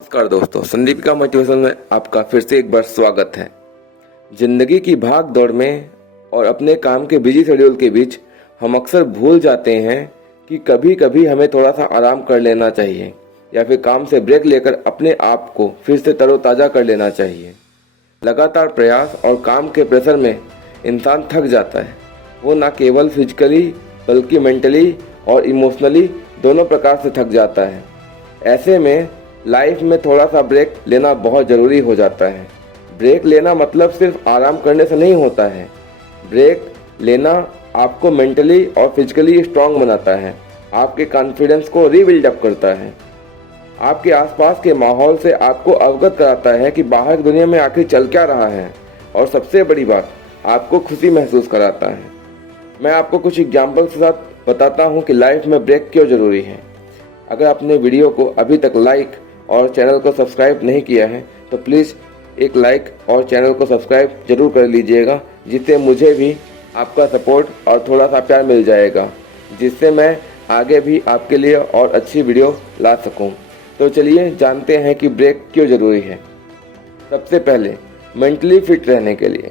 नमस्कार दोस्तों, संदीप का मोटिवेशन में आपका फिर से एक बार स्वागत है। जिंदगी की भाग दौड़ में और अपने काम के बिजी शेड्यूल के बीच हम अक्सर भूल जाते हैं कि कभी कभी हमें थोड़ा सा आराम कर लेना चाहिए या फिर काम से ब्रेक लेकर अपने आप को फिर से तरोताज़ा कर लेना चाहिए। लगातार प्रयास और काम के प्रेशर में इंसान थक जाता है। वो ना केवल फिजिकली बल्कि मेंटली और इमोशनली दोनों प्रकार से थक जाता है। ऐसे में लाइफ में थोड़ा सा ब्रेक लेना बहुत ज़रूरी हो जाता है। ब्रेक लेना मतलब सिर्फ आराम करने से नहीं होता है। ब्रेक लेना आपको मेंटली और फिजिकली स्ट्रांग बनाता है, आपके कॉन्फिडेंस को रीबिल्ड अप करता है, आपके आसपास के माहौल से आपको अवगत कराता है कि बाहर की दुनिया में आखिर चल क्या रहा है, और सबसे बड़ी बात, आपको खुशी महसूस कराता है। मैं आपको कुछ एग्जाम्पल के साथ बताता हूँ कि लाइफ में ब्रेक क्यों ज़रूरी है। अगर आपने वीडियो को अभी तक लाइक और चैनल को सब्सक्राइब नहीं किया है तो प्लीज़ एक लाइक और चैनल को सब्सक्राइब जरूर कर लीजिएगा, जिससे मुझे भी आपका सपोर्ट और थोड़ा सा प्यार मिल जाएगा, जिससे मैं आगे भी आपके लिए और अच्छी वीडियो ला सकूं। तो चलिए जानते हैं कि ब्रेक क्यों ज़रूरी है। सबसे पहले मेंटली फिट रहने के लिए।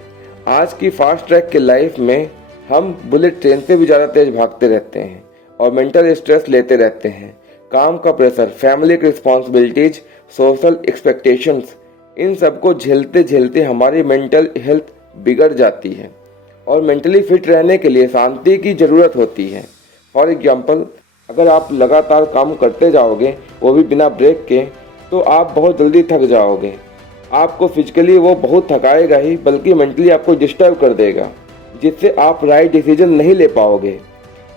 आज की फास्ट ट्रैक के लाइफ में हम बुलेट ट्रेन से भी ज़्यादा तेज भागते रहते हैं और मेंटल स्ट्रेस लेते रहते हैं। काम का प्रेशर, फैमिली की रिस्पॉन्सिबिलिटीज, सोशल एक्सपेक्टेशंस, इन सबको झेलते झेलते हमारी मेंटल हेल्थ बिगड़ जाती है और मेंटली फिट रहने के लिए शांति की ज़रूरत होती है। फॉर एग्जांपल, अगर आप लगातार काम करते जाओगे, वो भी बिना ब्रेक के, तो आप बहुत जल्दी थक जाओगे। आपको फिजिकली वो बहुत थकाएगा ही, बल्कि मेंटली आपको डिस्टर्ब कर देगा, जिससे आप राइट डिसीजन नहीं ले पाओगे।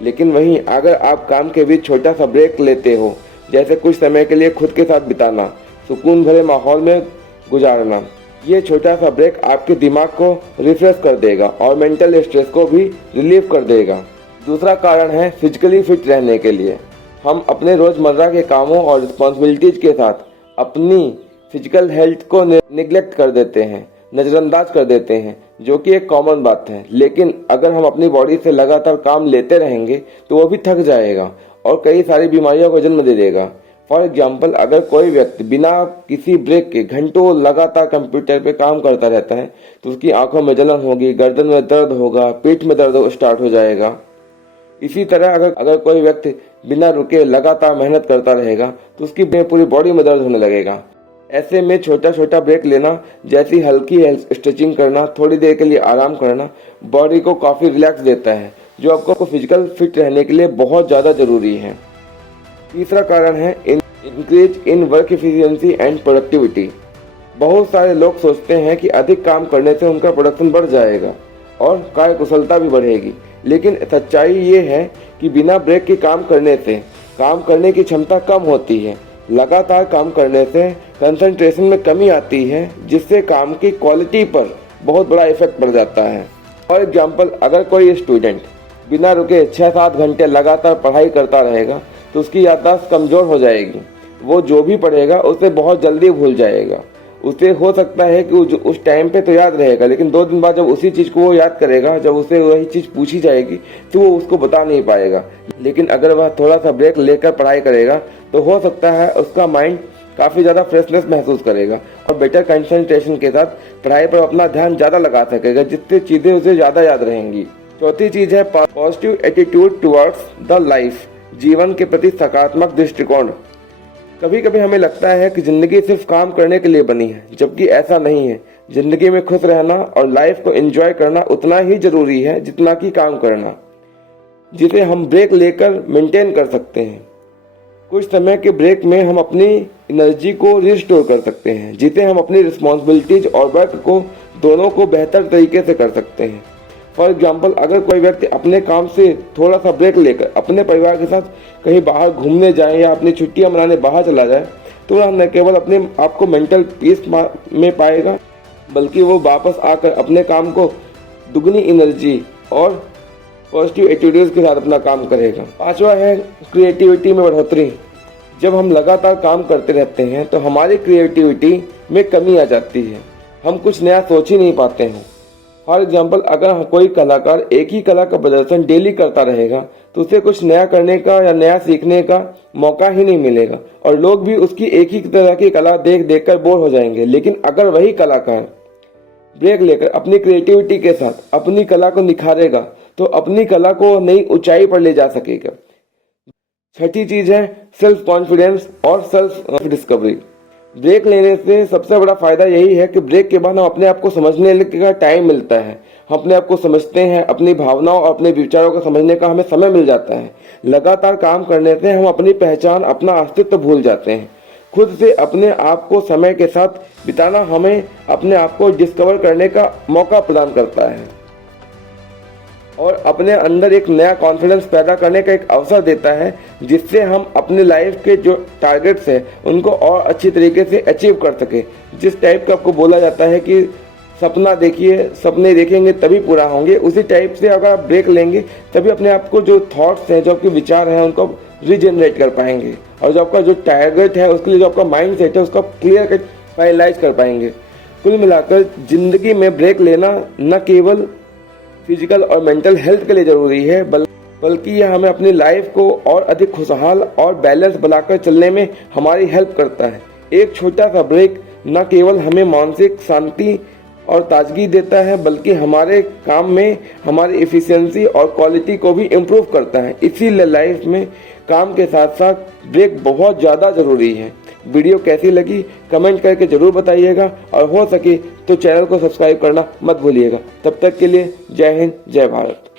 लेकिन वहीं अगर आप काम के बीच छोटा सा ब्रेक लेते हो, जैसे कुछ समय के लिए खुद के साथ बिताना, सुकून भरे माहौल में गुजारना, ये छोटा सा ब्रेक आपके दिमाग को रिफ्रेश कर देगा और मेंटल स्ट्रेस को भी रिलीव कर देगा। दूसरा कारण है फिजिकली फिट रहने के लिए। हम अपने रोज़मर्रा के कामों और रिस्पॉन्सिबिलिटीज के साथ अपनी फिजिकल हेल्थ को निगलेक्ट कर देते हैं, नज़रअंदाज कर देते हैं, जो कि एक कॉमन बात है। लेकिन अगर हम अपनी बॉडी से लगातार काम लेते रहेंगे तो वो भी थक जाएगा और कई सारी बीमारियों को जन्म दे देगा। फॉर एग्जाम्पल, अगर कोई व्यक्ति बिना किसी ब्रेक के घंटों लगातार कंप्यूटर पे काम करता रहता है तो उसकी आंखों में जलन होगी, गर्दन में दर्द होगा, पेट में दर्द स्टार्ट हो जाएगा। इसी तरह अगर कोई व्यक्ति बिना रुके लगातार मेहनत करता रहेगा तो उसकी पूरी बॉडी में दर्द होने लगेगा। ऐसे में छोटा छोटा ब्रेक लेना, जैसी हल्की स्ट्रेचिंग करना, थोड़ी देर के लिए आराम करना, बॉडी को काफ़ी रिलैक्स देता है, जो आपको फिजिकल फिट रहने के लिए बहुत ज़्यादा ज़रूरी है। तीसरा कारण है increase in work efficiency and productivity. बहुत सारे लोग सोचते हैं कि अधिक काम करने से उनका प्रोडक्शन बढ़ जाएगा और कार्य कुशलता भी बढ़ेगी, लेकिन सच्चाई ये है कि बिना ब्रेक के काम करने से काम करने की क्षमता कम होती है। लगातार काम करने से कंसंट्रेशन में कमी आती है, जिससे काम की क्वालिटी पर बहुत बड़ा इफेक्ट पड़ जाता है। फॉर एग्जाम्पल, अगर कोई स्टूडेंट बिना रुके 6-7 घंटे लगातार पढ़ाई करता रहेगा तो उसकी याददाश्त कमज़ोर हो जाएगी। वो जो भी पढ़ेगा उसे बहुत जल्दी भूल जाएगा। उसे हो सकता है कि उस टाइम पे तो याद रहेगा, लेकिन 2 दिन बाद जब उसी चीज़ को वो याद करेगा, जब उसे वही चीज़ पूछी जाएगी तो वो उसको बता नहीं पाएगा। लेकिन अगर वह थोड़ा सा ब्रेक लेकर पढ़ाई करेगा तो हो सकता है उसका माइंड काफ़ी ज़्यादा फ्रेशनेस महसूस करेगा और बेटर कंसंट्रेशन के साथ पढ़ाई पर अपना ध्यान ज़्यादा लगा सकेगा, जिससे चीज़ें उसे ज़्यादा याद रहेंगी। चौथी चीज़ है positive attitude towards the life. जीवन के प्रति सकारात्मक दृष्टिकोण। कभी कभी हमें लगता है कि ज़िंदगी सिर्फ काम करने के लिए बनी है, जबकि ऐसा नहीं है। ज़िंदगी में खुश रहना और लाइफ को एंजॉय करना उतना ही ज़रूरी है जितना कि काम करना, जिसे हम ब्रेक लेकर मेंटेन कर सकते हैं। कुछ समय के ब्रेक में हम अपनी एनर्जी को रिस्टोर कर सकते हैं, जिसे हम अपनी रिस्पॉन्सिबिलिटीज और वर्क को दोनों को बेहतर तरीके से कर सकते हैं। फॉर एग्जाम्पल, अगर कोई व्यक्ति अपने काम से थोड़ा सा ब्रेक लेकर अपने परिवार के साथ कहीं बाहर घूमने जाए या अपनी छुट्टियां मनाने बाहर चला जाए, तो वह न केवल अपने आप को मेंटल पीस में पाएगा, बल्कि वो वापस आकर अपने काम को दुगनी एनर्जी और पॉजिटिव एटीट्यूड के साथ अपना काम करेगा। पांचवा है क्रिएटिविटी में बढ़ोतरी। जब हम लगातार काम करते रहते हैं तो हमारी क्रिएटिविटी में कमी आ जाती है, हम कुछ नया सोच ही नहीं पाते हैं। फॉर एग्जाम्पल, अगर कोई कलाकार एक ही कला का प्रदर्शन डेली करता रहेगा तो उसे कुछ नया करने का या नया सीखने का मौका ही नहीं मिलेगा और लोग भी उसकी एक ही तरह की कला देख देख कर बोर हो जाएंगे। लेकिन अगर वही कलाकार ब्रेक लेकर अपनी क्रिएटिविटी के साथ अपनी कला को निखारेगा तो अपनी कला को नई ऊंचाई पर ले जा सकेगा। छठी चीज है सेल्फ कॉन्फिडेंस और सेल्फ डिस्कवरी। ब्रेक लेने से सबसे बड़ा फायदा यही है कि ब्रेक के बाद हम अपने आप को समझने का टाइम मिलता है। हम अपने आप को समझते हैं, अपनी भावनाओं और अपने विचारों को समझने का हमें समय मिल जाता है। लगातार काम करने से हम अपनी पहचान, अपना अस्तित्व भूल जाते हैं। खुद से अपने आप को समय के साथ बिताना हमें अपने आप को डिस्कवर करने का मौका प्रदान करता है और अपने अंदर एक नया कॉन्फिडेंस पैदा करने का एक अवसर देता है, जिससे हम अपने लाइफ के जो टारगेट्स हैं उनको और अच्छी तरीके से अचीव कर सके। जिस टाइप का आपको बोला जाता है कि सपना देखिए, सपने देखेंगे तभी पूरा होंगे, उसी टाइप से अगर आप ब्रेक लेंगे तभी अपने आप को जो थॉट्स हैं, जो आपके विचार हैं, उनको रीजनरेट कर पाएंगे और जो आपका जो टारगेट है उसके लिए जो आपका माइंड सेट है उसको क्लियर कट फाइनलाइज कर पाएंगे। कुल मिलाकर जिंदगी में ब्रेक लेना न केवल फिजिकल और मेंटल हेल्थ के लिए जरूरी है, बल्कि यह हमें अपनी लाइफ को और अधिक खुशहाल और बैलेंस बनाकर चलने में हमारी हेल्प करता है। एक छोटा सा ब्रेक न केवल हमें मानसिक शांति और ताजगी देता है, बल्कि हमारे काम में हमारी एफिशिएंसी और क्वालिटी को भी इम्प्रूव करता है। इसीलिए लाइफ में काम के साथ साथ ब्रेक बहुत ज़्यादा ज़रूरी है। वीडियो कैसी लगी कमेंट करके ज़रूर बताइएगा और हो सके तो चैनल को सब्सक्राइब करना मत भूलिएगा। तब तक के लिए जय हिंद, जय भारत।